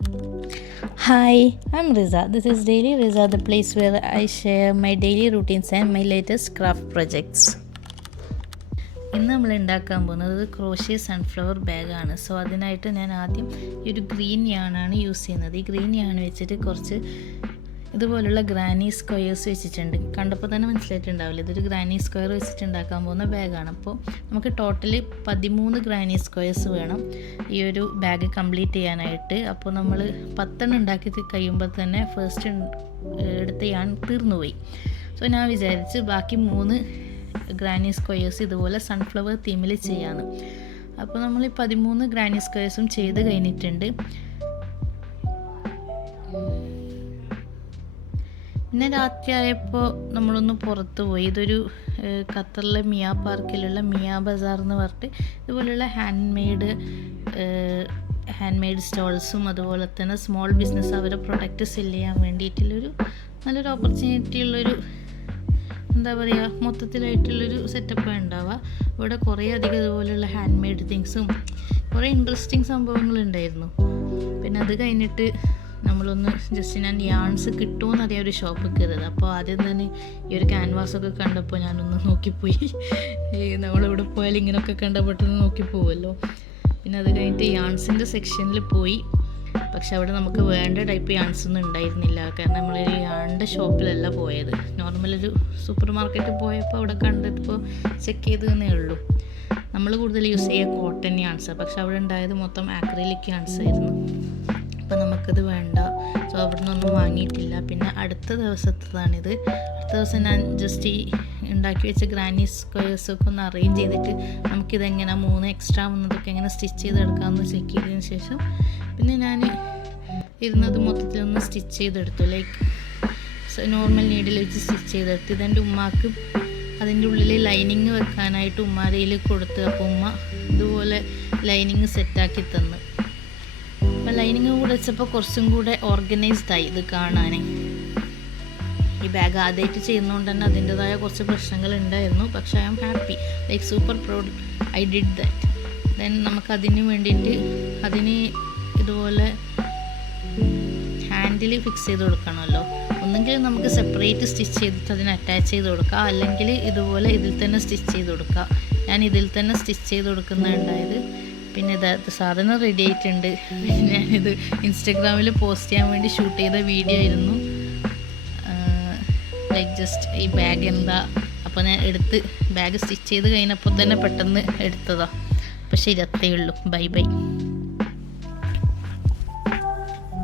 Hi, I'm Riza. This is Daily Riza, the place where I share my daily routines and my latest craft projects. ഇന്ന് നമ്മൾ ഉണ്ടാക്കാൻ പോകുന്നത് crochet sunflower ബാഗാണ്. So അതിനായിട്ട് ഞാൻ ആദ്യം ഈ ഒരു ഗ്രീൻ യാണാണ് യൂസ് ചെയ്യുന്നത്. ഈ ഗ്രീൻ യാൺ വെച്ചിട്ട് കുറച്ച് ഇതുപോലുള്ള ഗ്രാനി സ്ക്വയേഴ്സ് വെച്ചിട്ടുണ്ട്. കണ്ടപ്പോൾ തന്നെ മനസ്സിലായിട്ടുണ്ടാവില്ല, ഇതൊരു ഗ്രാനി സ്ക്വയർ വെച്ചിട്ട് ഉണ്ടാക്കാൻ പോകുന്ന ബാഗാണ്. അപ്പോൾ നമുക്ക് ടോട്ടൽ 13 ഗ്രാനി സ്ക്വയേഴ്സ് വേണം ഈ ഒരു ബാഗ് കംപ്ലീറ്റ് ചെയ്യാനായിട്ട്. അപ്പോൾ നമ്മൾ 10 ഉണ്ടാക്കി കഴിയുമ്പോൾ തന്നെ ഫസ്റ്റ് എടുത്ത യാൺ തീർന്നുപോയി. സോ ഞാൻ വിചാരിച്ച് ബാക്കി 3 ഗ്രാനി സ്ക്വയേഴ്സ് ഇതുപോലെ സൺഫ്ലവർ തീമിൽ ചെയ്യാമെന്ന്. അപ്പോൾ നമ്മൾ ഈ 13 ഗ്രാനി സ്ക്വയേഴ്സും ചെയ്ത് കഴിഞ്ഞിട്ടുണ്ട്. പിന്നെ രാത്രിയായപ്പോൾ നമ്മളൊന്ന് പുറത്ത് പോയി. ഇതൊരു ഖത്തറിലെ മിയ പാർക്കിലുള്ള മിയ ബസാർ എന്ന് പറഞ്ഞിട്ട് ഇതുപോലെയുള്ള ഹാൻഡ് മെയ്ഡ് സ്റ്റോൾസും അതുപോലെ തന്നെ സ്മോൾ ബിസിനസ് അവരെ പ്രൊഡക്റ്റ് സെല് ചെയ്യാൻ വേണ്ടിയിട്ടുള്ളൊരു നല്ലൊരു ഓപ്പർച്യൂണിറ്റി ഉള്ളൊരു എന്താ പറയുക, മൊത്തത്തിലായിട്ടുള്ളൊരു സെറ്റപ്പാണ് ഉണ്ടാവുക. ഇവിടെ കുറേ അധികം ഇതുപോലെയുള്ള ഹാൻഡ് മെയ്ഡ് തിങ്സും കുറേ ഇൻട്രസ്റ്റിംഗ് സംഭവങ്ങളുണ്ടായിരുന്നു. പിന്നെ അത് കഴിഞ്ഞിട്ട് നമ്മളൊന്ന് ഞാൻ യാൺസ് കിട്ടുമോയെന്ന് അറിയാൻ ഒരു ഷോപ്പിൽ കയറിയത്. അപ്പോൾ ആദ്യം തന്നെ ഈ ഒരു ക്യാൻവാസൊക്കെ കണ്ടപ്പോൾ ഞാനൊന്ന് നോക്കിപ്പോയി. നമ്മളിവിടെ പോയാൽ ഇങ്ങനെയൊക്കെ കണ്ടാൽ പെട്ടെന്ന് നോക്കിപ്പോവുമല്ലോ. പിന്നെ അത് കഴിഞ്ഞിട്ട് യാൺസിൻ്റെ സെക്ഷനിൽ പോയി. പക്ഷെ അവിടെ നമുക്ക് വേണ്ട ടൈപ്പ് യാൺസ് ഒന്നും ഉണ്ടായിരുന്നില്ല. കാരണം നമ്മളൊരു യാണിൻ്റെ ഷോപ്പിലല്ല പോയത്, നോർമലൊരു സൂപ്പർ മാർക്കറ്റിൽ പോയപ്പോൾ അവിടെ കണ്ടപ്പോൾ ചെക്ക് ചെയ്തതേ ഉള്ളൂ. നമ്മൾ കൂടുതൽ യൂസ് ചെയ്യുക കോട്ടൺ യാൺസാണ്, പക്ഷെ അവിടെ ഉണ്ടായത് മൊത്തം ആക്രിലിക് യാൺസ് ആയിരുന്നു. അപ്പോൾ നമുക്കത് വേണ്ട. സോ അവിടെ നിന്നൊന്നും വാങ്ങിയിട്ടില്ല. പിന്നെ അടുത്ത ദിവസത്തേതാണിത്. അടുത്ത ദിവസം ഞാൻ ജസ്റ്റ് ഈ ഉണ്ടാക്കി വെച്ച ഗ്രാനി സ്ക്വയേഴ്സൊക്കെ ഒന്ന് അറേഞ്ച് ചെയ്തിട്ട് നമുക്കിതെങ്ങനെ 3 എക്സ്ട്രാ വന്നതൊക്കെ എങ്ങനെ സ്റ്റിച്ച് ചെയ്തെടുക്കാമെന്ന് ചെക്ക് ചെയ്തതിന് ശേഷം പിന്നെ ഞാൻ ഇരുന്നത് മൊത്തത്തിലൊന്ന് സ്റ്റിച്ച് ചെയ്തെടുത്തു. ലൈക്ക് നോർമൽ നീഡിൽ വെച്ച് സ്റ്റിച്ച് ചെയ്തെടുത്ത്. ഇതെൻ്റെ ഉമ്മാക്ക് അതിൻ്റെ ഉള്ളിൽ ലൈനിങ് വെക്കാനായിട്ട് ഉമ്മാരയിൽ കൊടുത്ത്. അപ്പോൾ ഉമ്മ ഇതുപോലെ ലൈനിങ് സെറ്റാക്കി തന്നു. അപ്പോൾ ലൈനിങ് കൂടെ വെച്ചപ്പോൾ കുറച്ചും കൂടെ ഓർഗനൈസ്ഡായി ഇത് കാണാൻ. ഈ ബാഗ് ആദ്യമായിട്ട് ചെയ്യുന്നതുകൊണ്ട് തന്നെ അതിൻ്റെതായ കുറച്ച് പ്രശ്നങ്ങൾ ഉണ്ടായിരുന്നു. പക്ഷേ I am happy, like super proud I did that. Then നമുക്കതിന് വേണ്ടിയിട്ട് അതിന് ഇതുപോലെ ഹാൻഡിൽ ഫിക്സ് ചെയ്ത് കൊടുക്കണമല്ലോ. ഒന്നെങ്കിൽ നമുക്ക് സെപ്പറേറ്റ് സ്റ്റിച്ച് ചെയ്തിട്ട് അതിന് അറ്റാച്ച് ചെയ്ത് കൊടുക്കുക, അല്ലെങ്കിൽ ഇതുപോലെ ഇതിൽ തന്നെ സ്റ്റിച്ച് ചെയ്ത് കൊടുക്കുക. ഞാൻ ഇതിൽ തന്നെ സ്റ്റിച്ച് ചെയ്ത് കൊടുക്കുന്നുണ്ടായത്. പിന്നെ ഇത് സാധനം റെഡി ആയിട്ടുണ്ട്. ഞാനിത് ഇൻസ്റ്റഗ്രാമിൽ പോസ്റ്റ് ചെയ്യാൻ വേണ്ടി ഷൂട്ട് ചെയ്ത വീഡിയോ ആയിരുന്നു. ലൈക്ക് ജസ്റ്റ് ഈ ബാഗ് എന്താ, അപ്പോൾ ഞാൻ ബാഗ് സ്റ്റിച്ച് ചെയ്ത് കഴിഞ്ഞപ്പോൾ തന്നെ പെട്ടെന്ന് എടുത്തതാണ്. അപ്പോൾ ശരി, അത്രയേ ഉള്ളൂ. Bye bye.